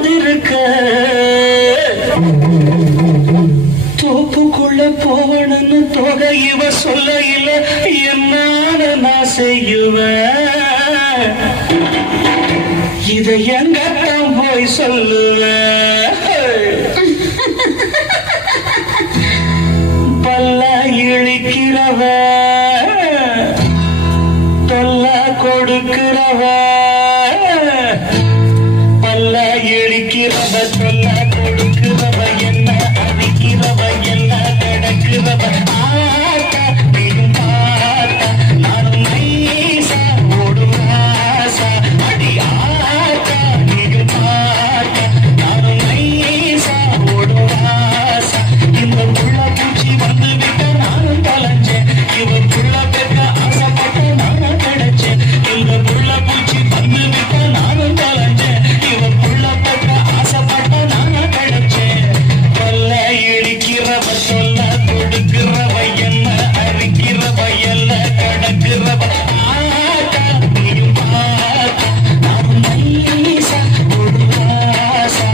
காதிருக்க தோப்புக்குள்ள போவணும்னு தொகை இவ சொல்ல இல்ல என்னால நான் செய்யுவேன் இதை எங்கத்தான் போய் சொல்லுவேன் பல்ல இழிக்கிறவ தொல்ல கொடுக்கிறவ பல்ல இழிக்கிறவ தொல்ல கொடுக்கிறவ என்ன அடிக்கிறவ என்ன கிடக்கிறவ ஆட்டா நீயும் பாட்டா நானும் நைசா ஓடுவாசா அடி ஆட்டா நீயும் பாட்டா நானும் நைசா ஓடுவாசா இந்த உள்ள பூச்சி வந்து விட்ட நானும் தொலைஞ்சேன் இவன் புள்ள பெற்ற ஆசைப்பட்ட நானும் கிடைச்சேன் இந்த புள்ள பூச்சி வந்து விட்ட நானும் தொலைஞ்சேன் இவன் புள்ள பெற்ற ஆசைப்பட்ட நானும் கிடைச்சேன் கொல்ல இடிக்கிறவ சொல்ல கொடுக்கிறவ என்ன அரிக்கிறவ எல்ல கடக்கிறவ ஆட்டா நீயும் பாட்டா நானும் நைசா ஓடுவாசா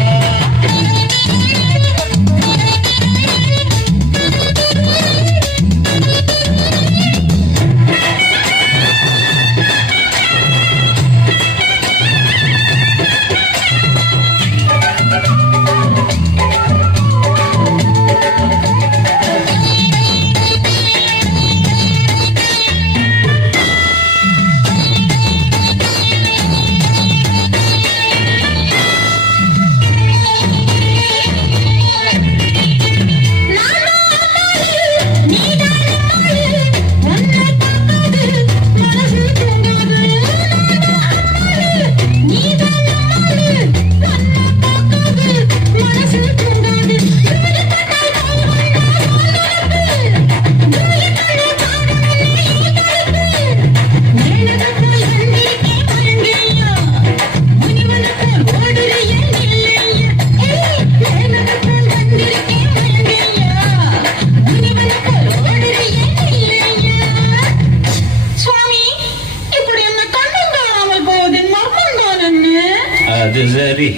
அது சரி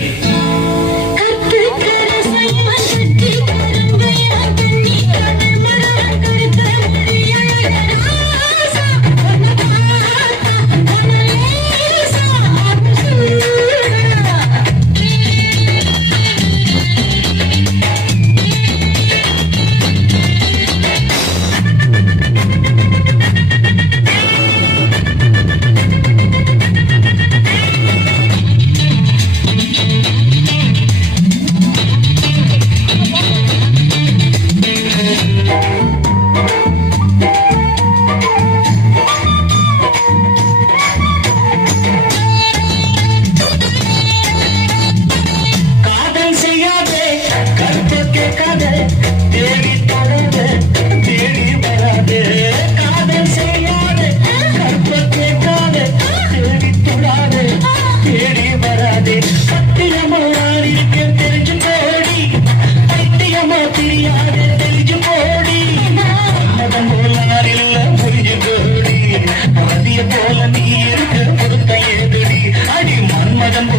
போல நீ இருக்க பொறுத்த ஏதுடி அடி மன்மதன்